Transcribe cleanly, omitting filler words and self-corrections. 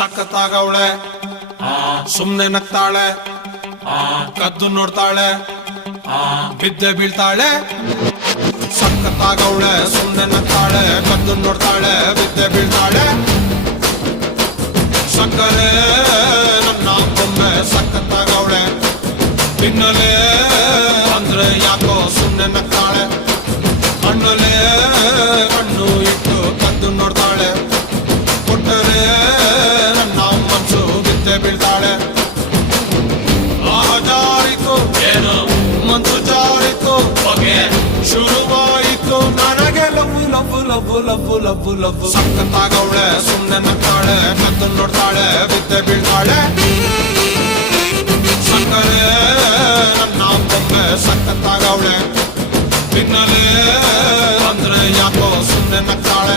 ಸಖತ್ತಾಗವಳೆ ಸುಮ್ನೆ ನಗ್ತಾಳೆ ಕದ್ದು ನೋಡ್ತಾಳೆ ಬಿದ್ದೆ ಬೀಳ್ತಾಳೆ ಸಖತ್ತಾಗವಳೆ ಸುಮ್ನೆ ನಗ್ತಾಳೆ ಕದ್ದು ನೋಡ್ತಾಳೆ ಬಿದ್ದೆ ಬೀಳ್ತಾಳೆ ಸಕ್ಕರೆ ನನ್ನ ಬೊಮ್ಮೆ ಸಖತ್ತಾಗವಳೆ ತಿನ್ನಲೆ ಅಂದ್ರೆ ಯಾಕೋ ಸುಮ್ನೆ ನಗ್ತಾಳೆ ಕಣ್ಣಲೆ ಕಣ್ಣು ಇಟ್ಟು ಕದ್ದು ನೋಡ್ತಾಳೆ ಕೊಟ್ಟರೆ ನನ್ನ ಮನ್ಸು ಬಿದ್ದೆ ಬೀಳ್ತಾಳೆ ಜಾರಿತು ಏನು ಮನ್ಸು ಜಾರಿತು ಹೊಗೆ ಶುರುವಾಯಿತು ನನಗೆ love love love love love love ಸಖತ್ತಾಗವಳೆ ಸುಮ್ನೆ ನಗ್ತಾಳೆ ಕದ್ದು ನೋಡ್ತಾಳೆ ಬಿದ್ದೆ ಬೀಳ್ತಾಳೆ ಸಕ್ಕರೆ ನನ್ನ ಬೊಮ್ಮೆ ಸಖತ್ತಾಗವಳೆ ತಿನ್ನಲೆ ಅಂದ್ರೆ ಯಾಕೋ ಸುಮ್ನೆ ನಗ್ತಾಳೆ